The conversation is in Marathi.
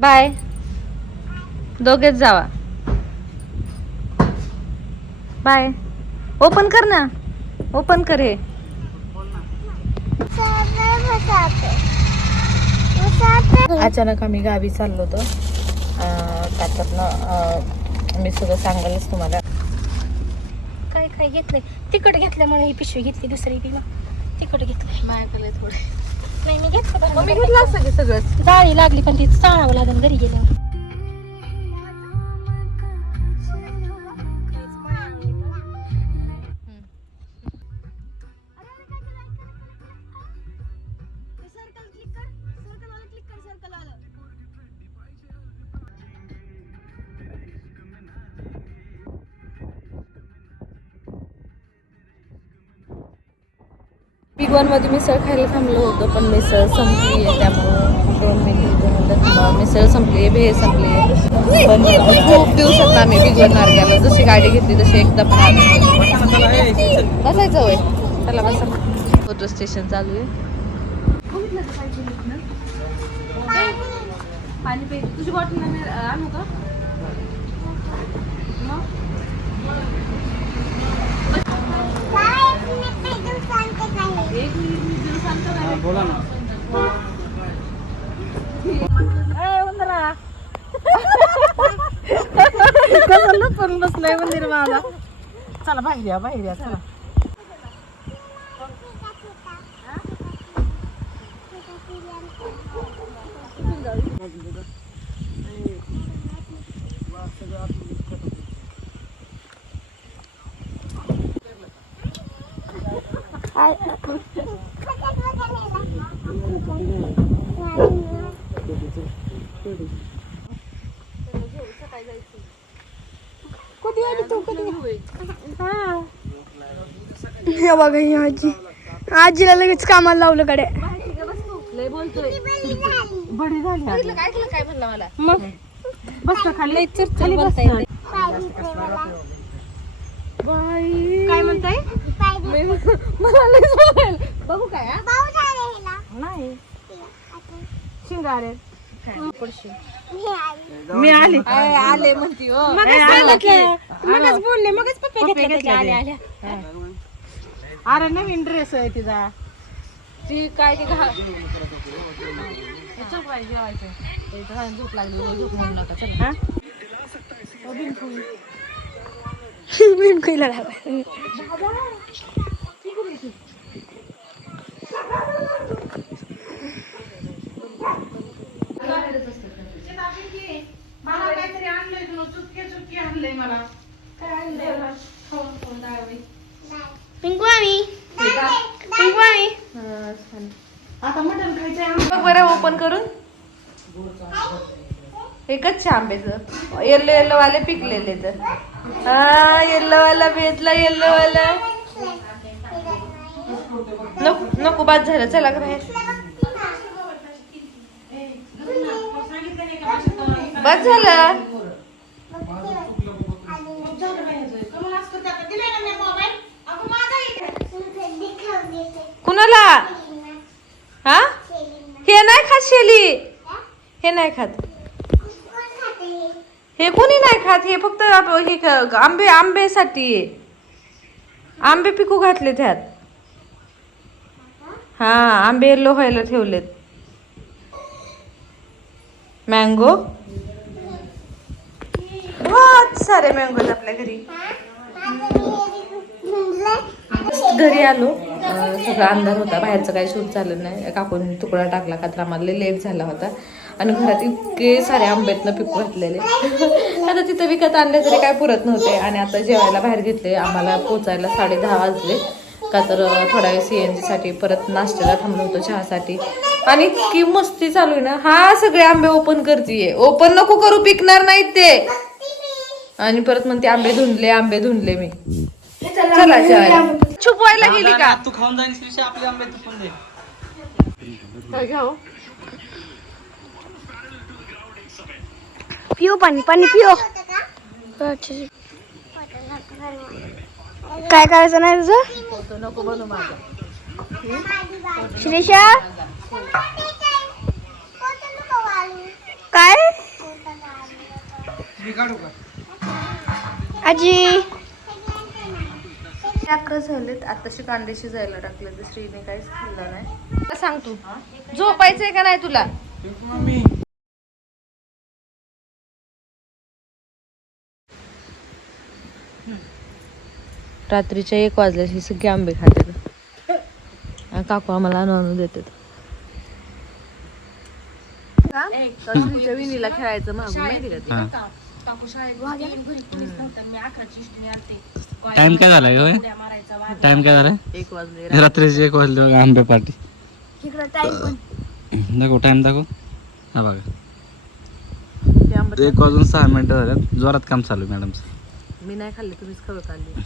बाय. दोघेच जावा. बाय. ओपन कर ना. ओपन कर हे. अचानक आम्ही गावी चाललो होतो. त्याच्यातनं मी सगळं सांगालच तुम्हाला. काय काय घेतलंय तिकट घेतल्यामुळे ही पिशवी घेतली दुसरी बी तिकट घेतलंय माझ्याकडे थोडे. नाही मी घेतलं मी घेतलं असं की सगळंच. जाळी लागली पण ती चाळावं लागेल घरी गेल्यावर. बिग वन मध्ये मिसळ खायला थांबलो होतो पण मिसळ संपली आहे त्यामुळं 2 मिनिट मिसळ संपली आहे, भेळ संपली आहे. पण खूप दिवसात आम्ही बिग वन मार्गाला जशी गाडी घेतली तशी एकदा पण आलो. बसायचं होय. चला बसा. फोटो स्टेशन चालू आहे. पाणी पाहिजे तुझी बॉटल आणू का? बोला ना. पण बसलाय मंदिर मला. चला बाहेर या बाहेर या चला. हे बघा ही आजी. आजीला लगेच कामाला लावलं गाड्या. बडी झाली. काय म्हणलं मला मग बस खाली. खाली बसता काय म्हणताय? बघू काय नाही शिंगारे मी आले आले म्हणती हो. मगच बोलले मगच पप्पा घेतले आल्या आल्या. अरे नवीन ड्रेस आहे तिचा. ती काय ते झोप लागली जेवायचं. झोप लागली झोप म्हणू नका. चला बिनकुईला लागला. मला काहीतरी आणलंय तुला. चुटकी आणलंय मला. काय आणलंय? पिंकवाणी पिंकवाणी. आता मटण खायचंय. बरं ओपन करून. हे कच्चे आंब्याचं येल्लो येल्लो वाले पिकलेले तर. हा येल्लो वाला भेटला. येल्लो वाला नको नको बाद झालं. चला बाहेर. बस झालं. कुणाला? हा हे नाही खात शेली. हे नाही खात. हे कोणी नाही खात. हे फक्त हे आंब्यासाठी आंबे पिकू घातले त्यात. हा आंबे येल्लो व्हायला ठेवलेत. मँगो बहुत सारे मँगोज आपल्या घरी. घरी आलो. सगळा अंधार होता. बाहेरचं काही शूट झालं नाही. काकून तुकडा टाकला का तर आम्हाला लेट झाला होता. आणि घरात इतके सारे आंब्यातनं पिकू घातलेले. आता तिथं विकत आणले तरी काय पुरत नव्हते. आणि आता जेवायला बाहेर घेतले. आम्हाला पोचायला 10:30 वाजले. का तर थोडा वेळ CNG साठी परत नाश्त्याला थांबलो होतो चहासाठी. आणि इतकी मस्ती चालू आहे ना. हा सगळे आंबे ओपन करतीये. ओपन नको करू पिकणार नाहीत ते. आणि परत म्हणते आंबे धुंडले मी. चला जेवायला. छुपवायला गेली का? तू खाऊन जाईन श्रीषा. आपले आंबे तू पण दे. काय घ्याव? पिओ पाणी पिओ. काय करायचं नाही तुझं? नको बनू माझा. श्रीषा काय आजी अकरा झालेत. आताशी कांदे शिजायला टाकले तर श्रीने काहीच खाल्लं नाही. सांग तू झोपायचंय का नाही तुला? रात्रीच्या 1 वाजल्याशी सगळे आंबे खातात. काकू आम्हाला आणून देतात. विनीला खेळायचं मागून माहिती का ती? काकू शाळेत घरी कोणीच नव्हतं. मी 11ची इष्टीने आलते. टाइम काय झालाय होय? टाइम काय झालाय? 1 वाजले. रात्रीचे 1 वाजले बघा आंबे पार्टी. इकडं टाइम पण दाखव टाइम दाखव. हा बघा ते आंबट 1 वाजून 6 मिनिटं झाल्यात. जोरात काम चालू आहे मॅडमचं. मी नाही खाल्ले, तुम्हीच खवं खाल्ली.